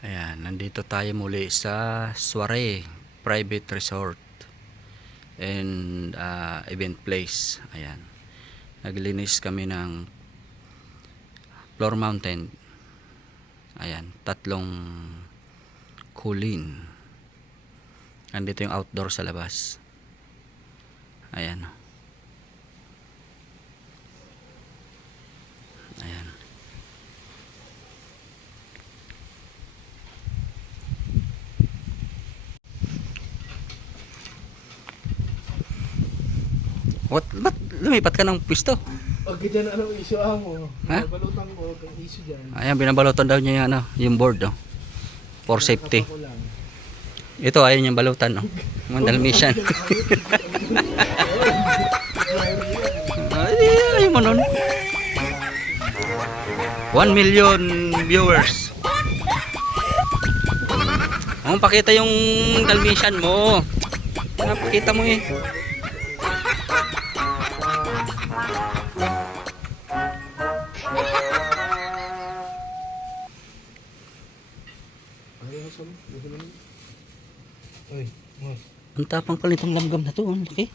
Ayan, nandito tayo muli sa Soiree Private Resort and Event Place. Ayan, naglinis kami ng floor mountain. Ayan, 3 kulin. Nandito yung outdoor sa labas. Ayan. Ayan. Ba't lumipat ka ng pisto? Okay dyan, anong issue mo? Ha? Balutan ko, ang issue dyan. Ayan, binabalutan daw niya yung, yung board, oh, for safety. Nakapa ko lang. Ito, ayaw niyang balutan, no? Mga Dalmatian. Ay, ayaw mo nun. 1 million viewers. Oh, pakita yung Dalmatian mo. Pakita mo eh. Ay, mas. Ang tapang pala itong langgam na to. Ang laki.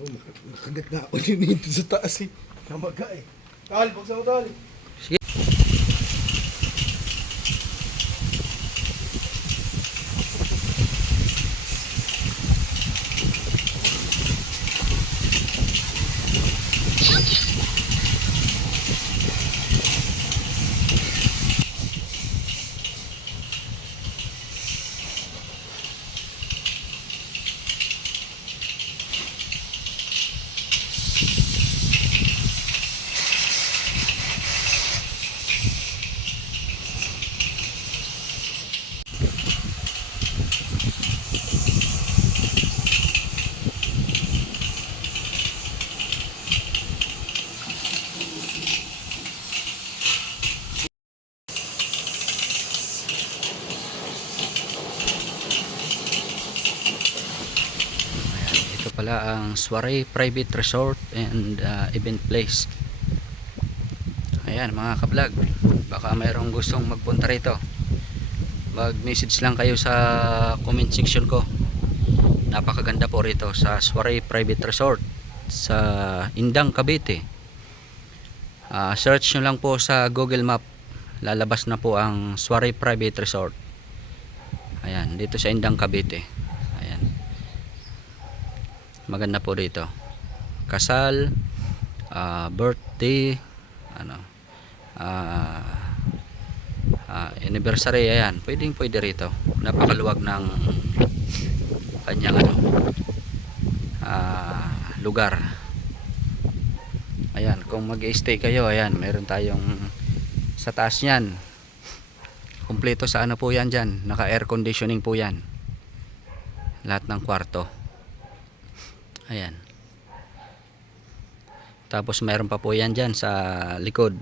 Oh, makagat nga ako din dito sa taas eh. Kamaga eh. Tal, buksan mo tal. Sige. Ito pala ang Soiree Private Resort and Event Place. Ayan mga ka-vlog, baka mayroong gustong magpunta rito, mag-message lang kayo sa comment section ko. Napakaganda po rito sa Soiree Private Resort sa Indang, Cavite. Search nyo lang po sa Google Map, lalabas na po ang Soiree Private Resort. Ayan, dito sa Indang, Cavite. Ayan, maganda po dito. Kasal, birthday, anniversary, ayan, pwede rito. Napakaluwag ng kanyang lugar. Ayan, kung mag-stay kayo, ayan, meron tayong sa taas niyan. Kumpleto sa po yan dyan, naka air conditioning po yan, lahat ng kwarto. Ayan, tapos meron pa po yan dyan sa likod,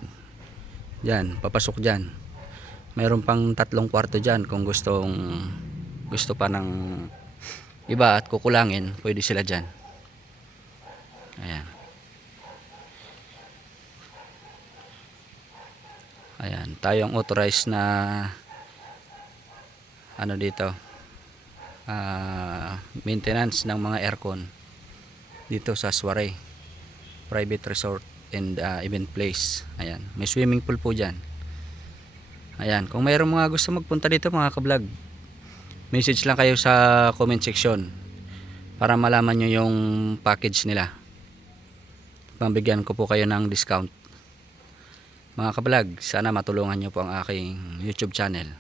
dyan, papasok dyan. Meron pang 3 kwarto dyan kung gusto pa ng iba at kukulangin, pwede sila dyan. Ayan. Ayan, tayo ang authorized na ano dito, maintenance ng mga aircon dito sa Suarez Private Resort and Event Place. Ayan, may swimming pool po dyan. Ayan, kung mayroong mga gusto magpunta dito mga ka-vlog, message lang kayo sa comment section para malaman nyo yung package nila. Pambigyan ko po kayo ng discount. Mga ka-vlog, sana matulungan nyo po ang aking YouTube channel.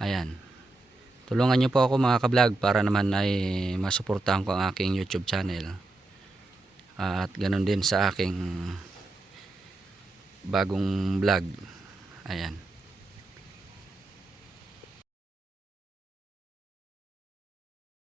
Ayan, tulungan nyo po ako mga ka-vlog para naman ay masuportahan ko ang aking YouTube channel. At ganun din sa aking bagong vlog. Ayan.